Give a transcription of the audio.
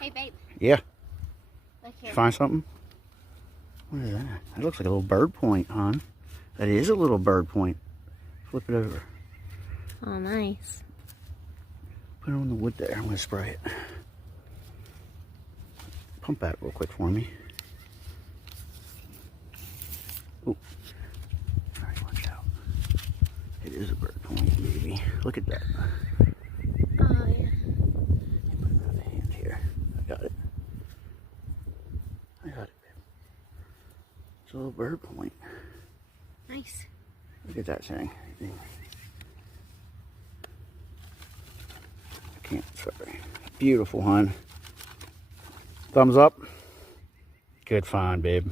Hey, babe. Yeah. Look Did you here. find something? What is that? That looks like a little bird point, hon. That is a little bird point. Flip it over. Oh, nice. Put it on the wood there. I'm going to spray it. Pump that real quick for me. Ooh. All right, watch out. It is a bird point, baby. Look at that. Oh, yeah. Put another hand here. I got it. I got it, babe. It's a little bird point. Nice. Look at that thing. I can't, sorry. Beautiful, hon. Thumbs up. Good find, babe.